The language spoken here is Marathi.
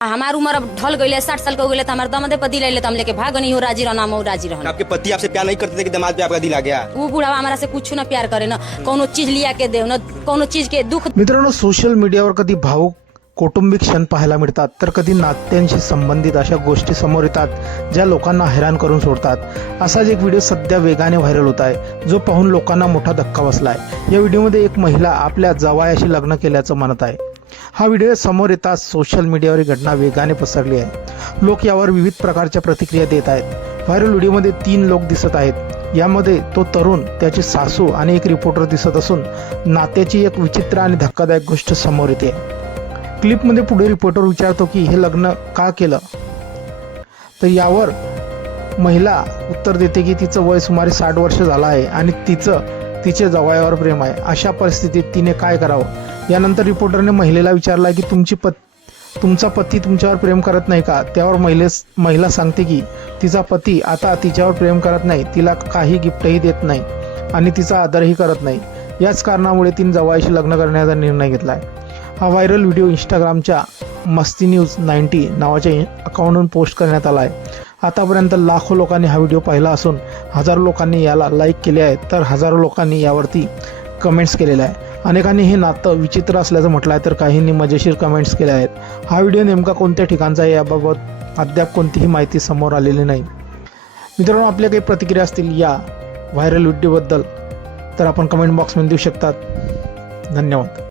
हमार उम्र अब ढल गई 60 साल के हो गए तो हमारे दामादे पति ले तो हम लेके भाग नहीं हो राजी रहना हम राजी रहना। आपके पति आपसे प्यार नहीं करते थे कि दामाद पे आपका दिल आ गया? वो बुढ़ावा हमारा से कुछ ना प्यार करे ना कोनो चीज लिया के दे ना कोनो चीज के दुख। मित्रांनो, सोशल मीडियावर कधी भावुक कौटुंबिक क्षण पाहायला मिळतात तर कधी नात्यांशी संबंधित अशा गोष्टी समोर येतात ज्या लोकांना हैराण करून सोडतात। असाच एक व्हिडिओ सध्या वेगाने व्हायरल होत आहे जो पाहून लोकांना मोठा धक्का बसला आहे। या व्हिडिओमध्ये एक महिला आपल्या जावयाशी लग्न केल्याचं म्हणत आहे। हा व्हिडिओ समोर येताच सोशल मीडियावर ही घटना वेगाने पसरली आहे। लोक यावर विविध प्रकारच्या प्रतिक्रिया देत आहेत। व्हायरल व्हिडिओमध्ये 3 लोक दिसत आहेत। यामध्ये तो तरुण, त्याची सासू आणि एक रिपोर्टर दिसत असून नात्याची एक विचित्र आणि धक्कादायक गोष्ट समोर येते। क्लिपमध्ये पुढे रिपोर्टर विचारतो की हे लग्न का केलं, तर यावर महिला उत्तर देते की तिचं वय सुमारे 60 वर्ष झालं आहे आणि तिचे जावयावर प्रेम आहे। अशा परिस्थितीत तिने काय करावं। यानंतर रिपोर्टरने महिलेला विचारला की तुमचा पती तुमच्यावर प्रेम करत नाही का। त्यावर महिला सांगते की तिचा पती आता तिच्यावर प्रेम करत नाही, तिला काही गिफ्टही देत नाही आणि तिचा आदरही करत नाही। याच कारणामुळे तिने जावयाशी लग्न करण्याचा निर्णय घेतला आहे। हा व्हायरल व्हिडिओ इंस्टाग्रामच्या मस्ती न्यूज 90 नावाच्या अकाउंटवरून पोस्ट करण्यात आला आहे। आतापर्यंत लाखो लोकांनी हा व्हिडिओ पाहिला असून हजारो लोकांनी याला लाईक केले आहे तर हजारो लोकांनी यावरती कमेंट्स केलेल्या आहे। अनेकांनी हे नातं विचित्र असल्याचं म्हटलं आहे तर काहींनी मजेशीर कमेंट्स केल्या आहेत। हा व्हिडिओ नेमका कोणत्या ठिकाणचा आहे याबाबत अद्याप कोणतीही माहिती समोर आलेली नाही। मित्रांनो, आपल्या काही प्रतिक्रिया असतील या व्हायरल व्हिडिओबद्दल तर आपण कमेंट बॉक्समध्ये देऊ शकतात। धन्यवाद।